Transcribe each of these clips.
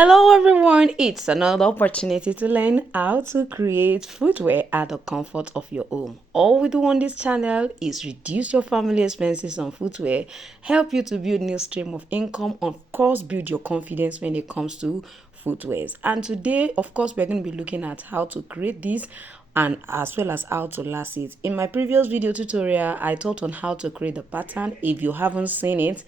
Hello everyone, it's another opportunity to learn how to create footwear at the comfort of your home. All we do on this channel is reduce your family expenses on footwear, help you to build new stream of income, of course build your confidence when it comes to footwears. And today, of course, we're going to be looking at how to create this and as well as how to last it. In my previous video tutorial, I taught on how to create the pattern. If you haven't seen it,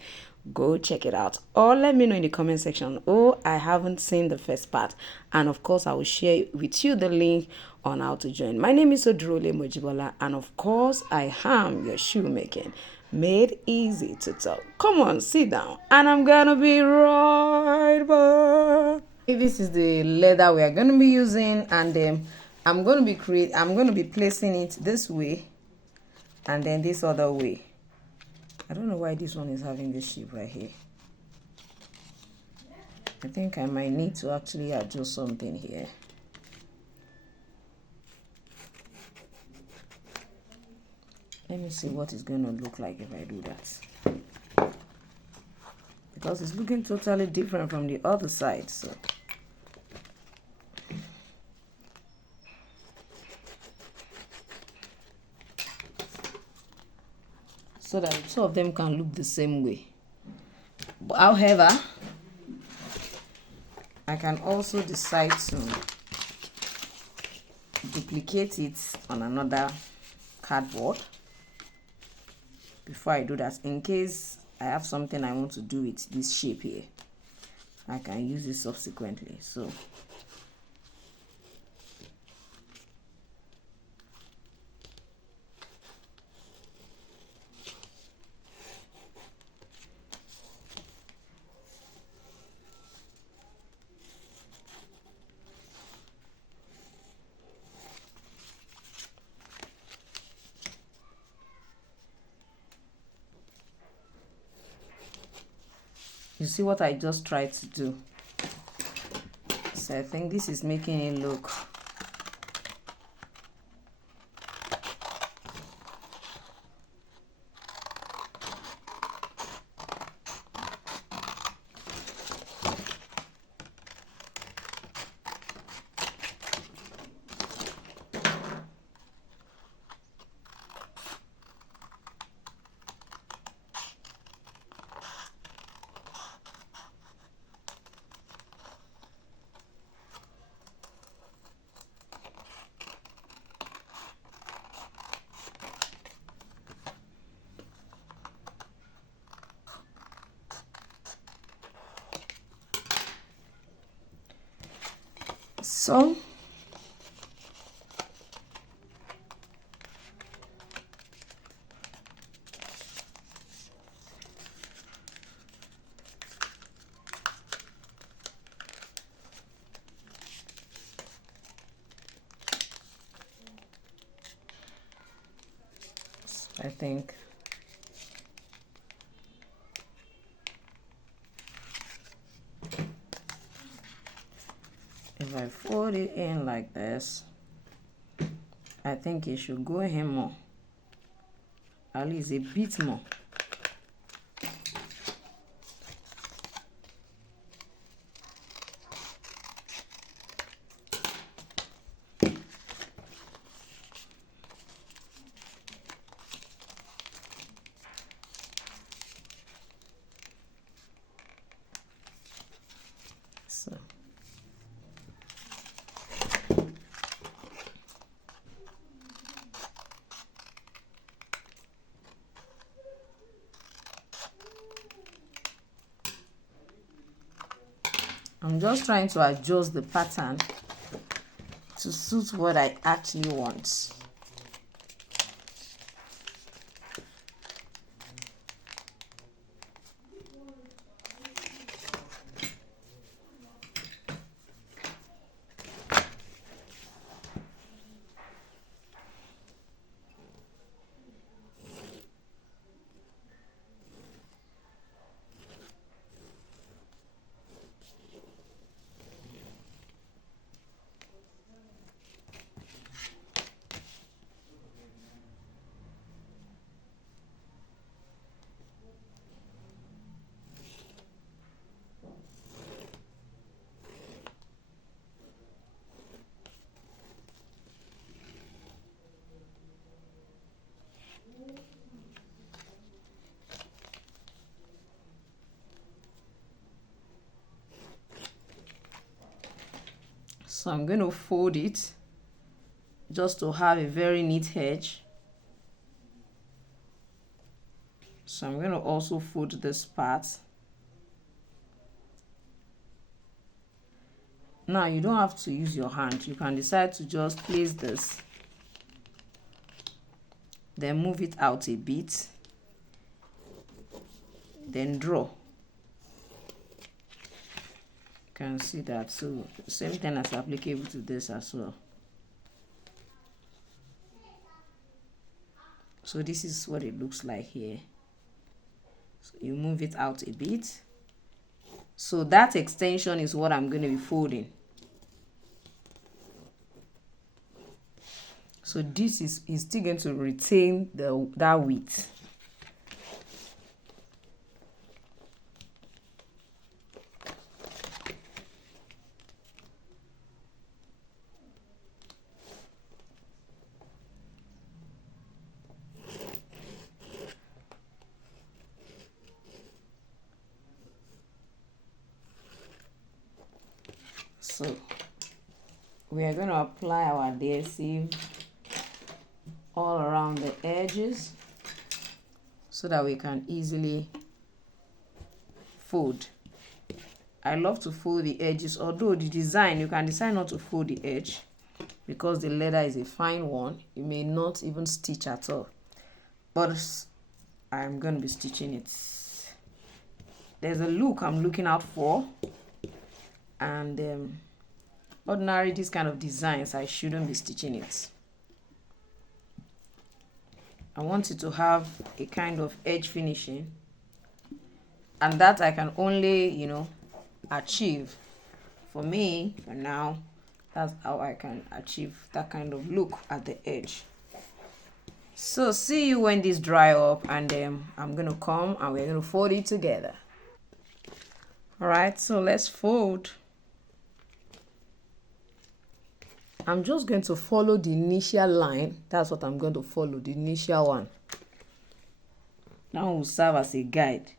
go check it out, or let me know in the comment section, oh, I haven't seen the first part, and of course I will share with you the link on how to join. My name is Odrole Mojibola, and of course I am your shoemaking made easy to talk. Come on, sit down, and I'm gonna be right back. This is the leather we are going to be using, and I'm going to be placing it this way and then this other way. I don't know why this one is having this shape right here. I think I might need to actually adjust something here. Let me see what it's going to look like if I do that. Because it's looking totally different from the other side, so that two of them can look the same way. But however, I can also decide to duplicate it on another cardboard before I do that, in case I have something I want to do with this shape here. I can use it subsequently. So you see what I just tried to do? So I think this is making it look so. I think if I fold it in like this, I think it should go in more, at least a bit more. So I'm just trying to adjust the pattern to suit what I actually want. So I'm going to fold it just to have a very neat edge. So I'm going to also fold this part. Now you don't have to use your hand. You can decide to just place this, then move it out a bit, then draw. You can see that. So same thing is applicable to this as well. So this is what it looks like here. So you move it out a bit. So that extension is what I'm going to be folding. So this is still going to retain that width. So we are going to apply our adhesive all around the edges so that we can easily fold. I love to fold the edges, although the design, you can decide not to fold the edge because the leather is a fine one. You may not even stitch at all, but I'm going to be stitching it. There's a look I'm looking out for, and ordinary this kind of designs, I shouldn't be stitching it. I want it to have a kind of edge finishing, and that I can only, achieve. For me, for now, that's how I can achieve that kind of look at the edge. So see you when this dry up, and I'm gonna come and we're gonna fold it together. All right, so let's fold. I'm just going to follow the initial line. That's what I'm going to follow, the initial one. That will serve as a guide.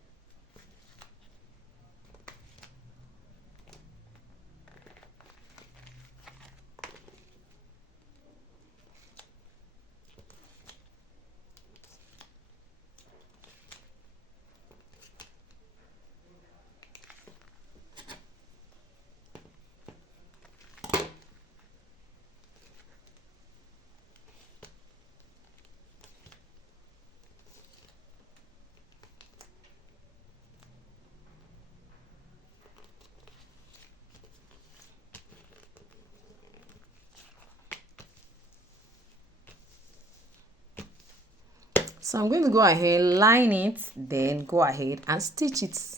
So I'm going to go ahead, line it, then go ahead and stitch it.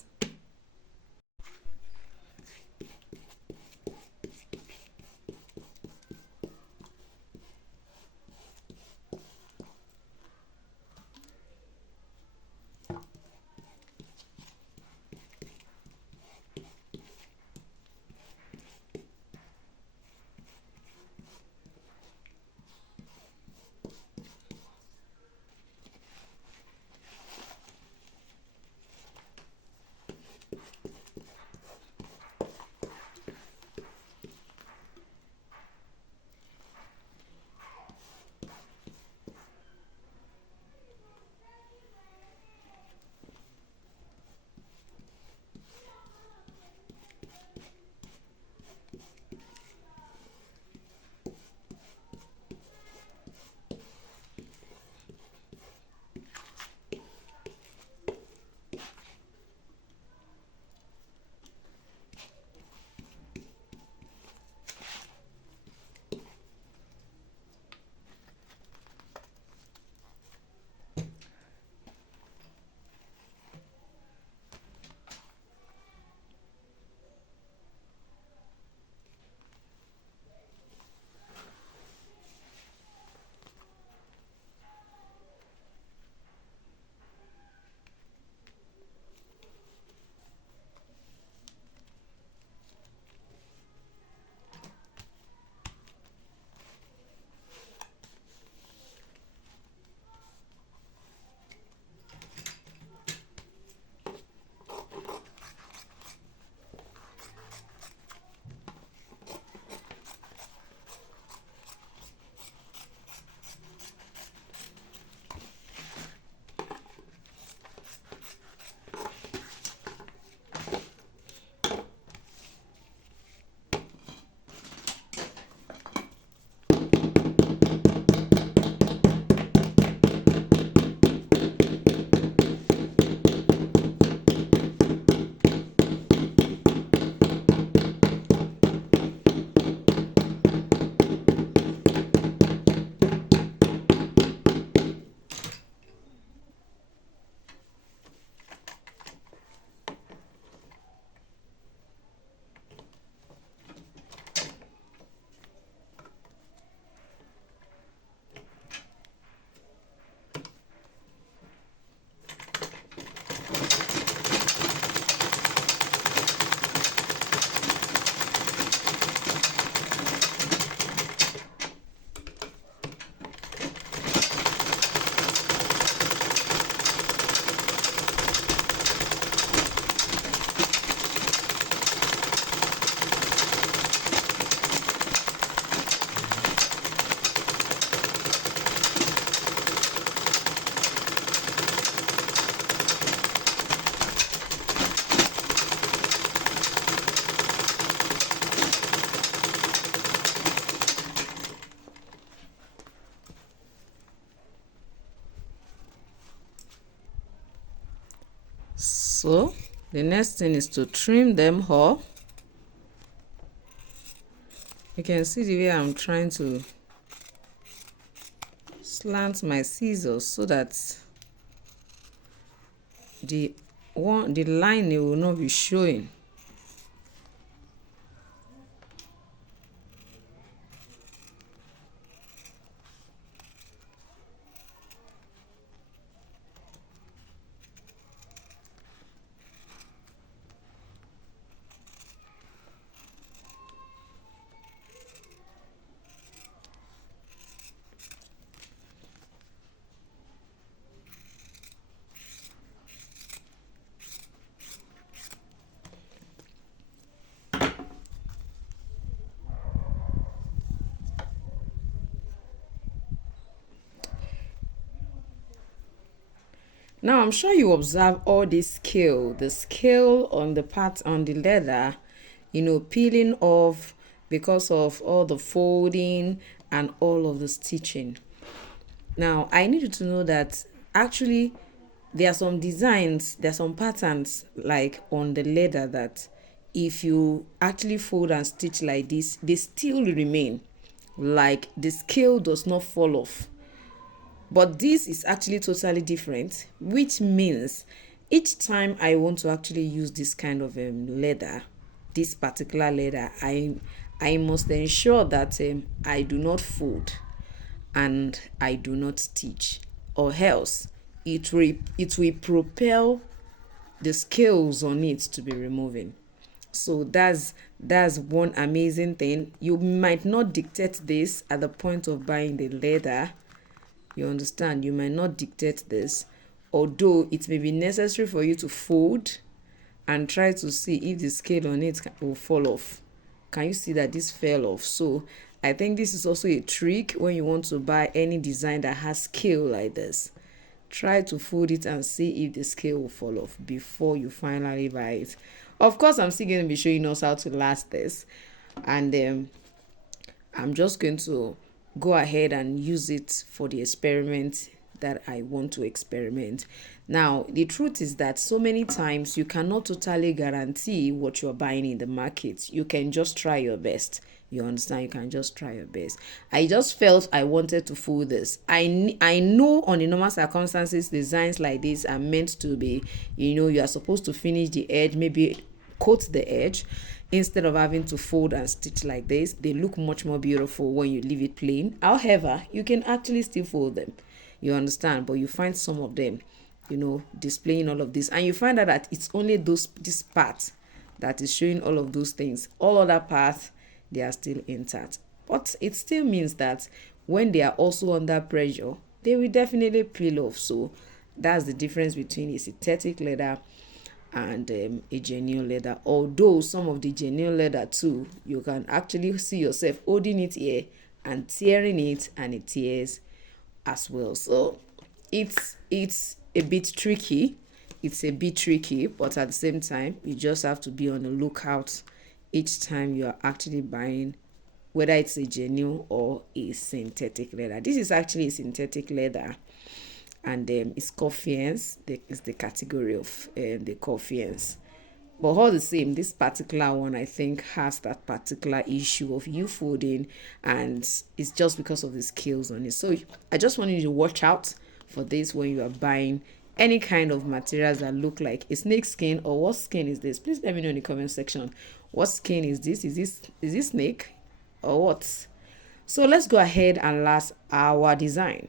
So the next thing is to trim them all. You can see the way I'm trying to slant my scissors so that the line will not be showing. Now I'm sure you observe all this scale, the scale on the part on the leather, peeling off because of all the folding and all of the stitching. Now I need you to know that actually there are some designs, there are some patterns like on the leather that if you actually fold and stitch like this, they still remain, like the scale does not fall off. But this is actually totally different, which means each time I want to actually use this kind of leather, this particular leather, I must ensure that I do not fold and I do not stitch, or else it will propel the scales on it to be removing. So that's one amazing thing. You might not dictate this at the point of buying the leather. You understand? You might not dictate this, although it may be necessary for you to fold and try to see if the scale on it will fall off. Can you see that this fell off? So I think this is also a trick when you want to buy any design that has scale like this. Try to fold it and see if the scale will fall off before you finally buy it. Of course, I'm still going to be showing us how to last this, and I'm just going to go ahead and use it for the experiment that I want to experiment. Now, the truth is that so many times you cannot totally guarantee what you're buying in the market. You can just try your best. You understand? You can just try your best. I just felt I wanted to fold this. I know on the normal circumstances, designs like this are meant to be, you are supposed to finish the edge, maybe coat the edge, instead of having to fold and stitch like this. They look much more beautiful when you leave it plain. However, you can actually still fold them. You understand? But you find some of them, displaying all of this, and you find out that it's only this part that is showing all of those things. All other parts, they are still intact. But it still means that when they are also under pressure, they will definitely peel off. So that's the difference between a synthetic leather and a genuine leather. Although some of the genuine leather too, you can actually see yourself holding it here and tearing it, and it tears as well. So it's a bit tricky. It's a bit tricky, but at the same time, you just have to be on the lookout each time you are actually buying, whether it's a genuine or a synthetic leather. This is actually a synthetic leather, and it's Confiance. It's the category of the Confiance. But all the same, this particular one, I think, has that particular issue of you folding, and it's just because of the scales on it. So I just want you to watch out for this when you are buying any kind of materials that look like a snake skin, or what skin is this? Please let me know in the comment section. What skin is this? Is this snake or what? So let's go ahead and last our design.